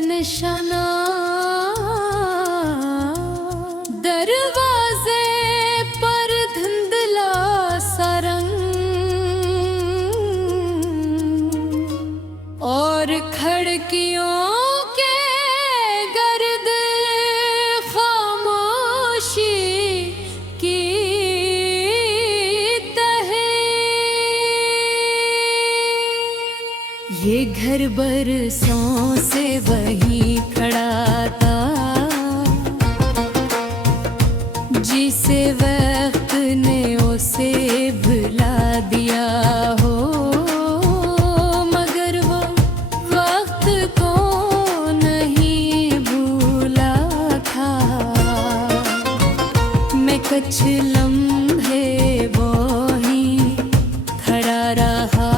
निशाना दरवाजे पर धुंधला सा रंग और खिड़कियों के गर्द खामोशी की ये घर बरसों से वहीं खड़ा था, जिसे वक्त ने उसे भुला दिया हो, मगर वो वक्त को नहीं भूला था। मैं कुछ लम्हे वो ही खड़ा रहा,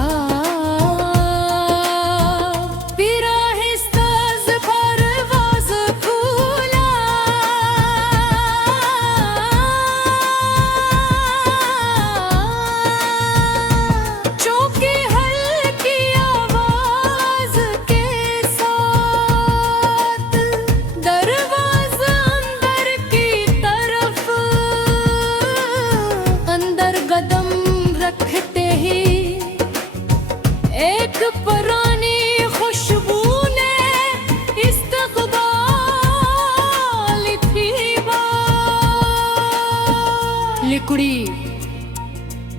लिकुड़ी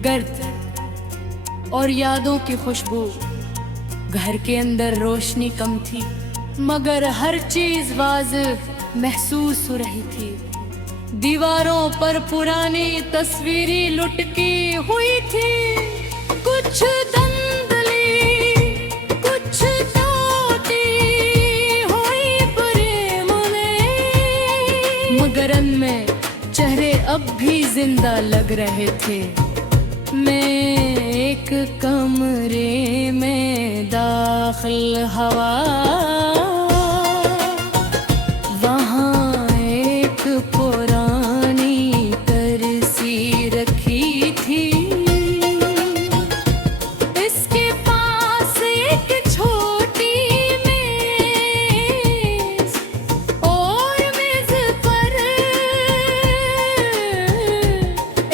गर्द और यादों की खुशबू। घर के अंदर रोशनी कम थी, मगर हर चीज वाज़ेह महसूस हो रही थी। दीवारों पर पुरानी तस्वीरें लुटकी हुई थी, कुछ धुंधली कुछ टूटी हुई प्रेम में, मगर उनमें चेहरे अब भी जिंदा लग रहे थे। मैं एक कमरे में दाखिल हवा, वहाँ एक पुरानी कुर्सी रखी थी, इसके पास एक छोटी मेज और मेज पर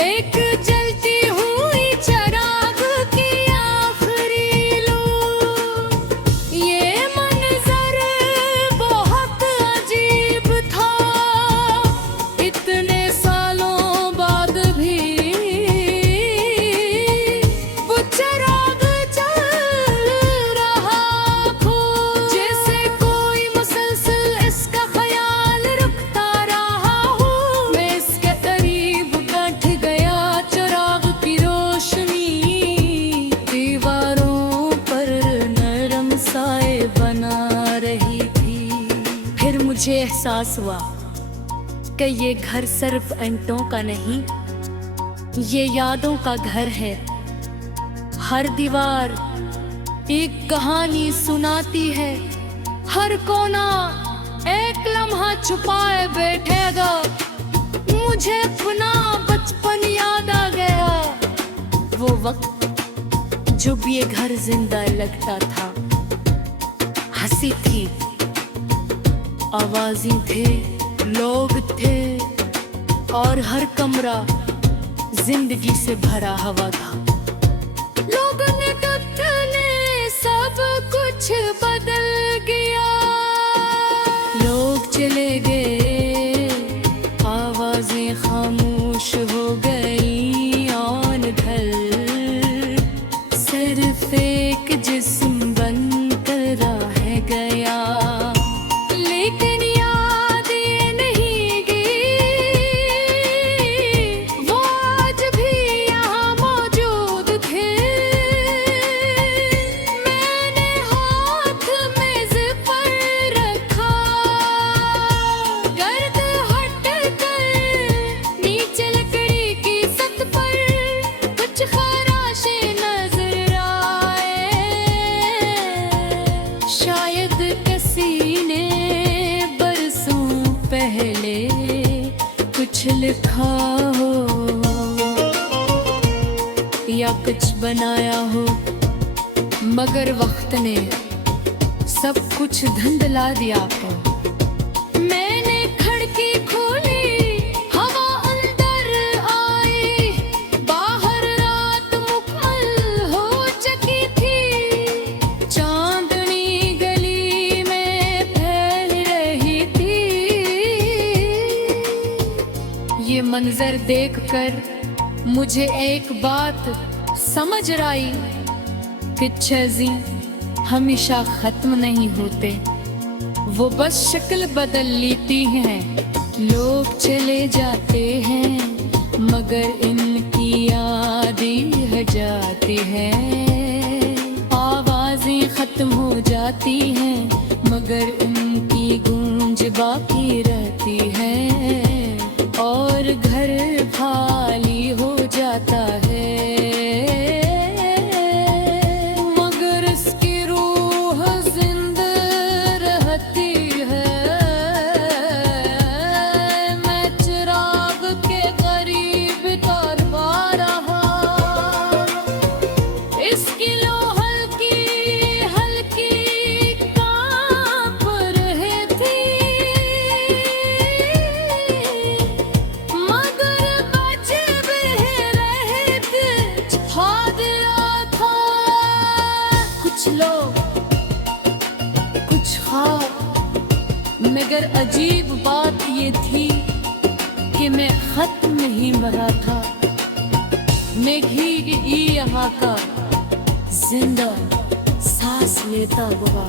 एक जलती हुई चिराग की आखिरी लो। ये मंजर बहुत अजीब था, इतने सालों बाद भी वो चिराग जल रहा था, जैसे कोई मुसलसल इसका ख्याल रखता रहा हो। मैं इसके करीब बैठ गया, चिराग की रोशनी दीवारों पर नरम साए बना रही थी। फिर मुझे एहसास हुआ कि ये घर सिर्फ ईंटों का नहीं, ये यादों का घर है। हर दीवार एक कहानी सुनाती है, हर कोना एक लम्हा छुपाए बैठेगा। मुझे अपना बचपन याद आ गया, वो वक्त जब ये घर जिंदा लगता था। हंसी थी, आवाजें थे, लोग थे, और हर कमरा जिंदगी से भरा हुआ था। लोगों ने कत्ले सब कुछ बदल गया, लोग चले गए, आवाजें खामोश हो गई, और घर सिर्फ एक जिस्म बनकर रह गया। लेकिन याद ये नहीं गई, वो आज भी यहाँ मौजूद थे। मैंने हाथ मेज पर रखा, गर्द हट कर नीचे लकड़ी की सत पर कुछ खराशें नजर आए। शायद किसी ने बरसों पहले कुछ लिखा हो या कुछ बनाया हो, मगर वक्त ने सब कुछ धुंधला दिया आपको। मैंने खिड़की खोली, हवा अंदर आई, बाहर रात मुकम्मल हो चुकी थी, चांदनी गली में फैल रही थी। ये मंजर देखकर मुझे एक बात समझ आई कि चीज़ें हमेशा खत्म नहीं होते, वो बस शक्ल बदल लेती हैं। लोग चले जाते हैं मगर इनकी यादें रह जाती हैं। आवाज़ें खत्म हो जाती हैं मगर उनकी गूंज बाकी रहती है, और घर खाली हो जाता है मगर इसकी रूह जिंदा रहती है। मैं चिराग के करीब तरवा रहा, इसकी लो हल्की हल्की कांप रही थी, मगर बच भी रहे थे, छा दिया था। कुछ लोग कुछ ख्वाब, मगर अजीब बात ये थी कि मैं खत्म नहीं मरा था, मैं ही यहाँ का जिंदा सांस लेता हुआ।